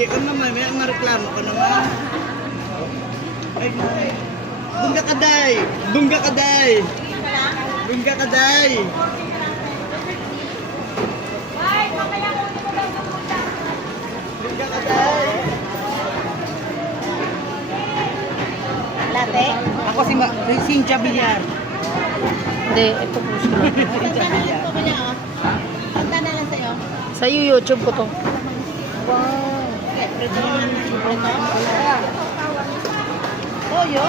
Ikaw naman, may mareklamo ka naman. Ay, bungga ka, day! Bungga ka, day! Bungga ka, day! Bungga ka, day! Latte? Ako si Cynthia Villar. Hindi, ito po siya. Cynthia Villar. Punta na lang sa'yo. Sa YouTube ko to. Okay, prito naman. Prito? Toyo?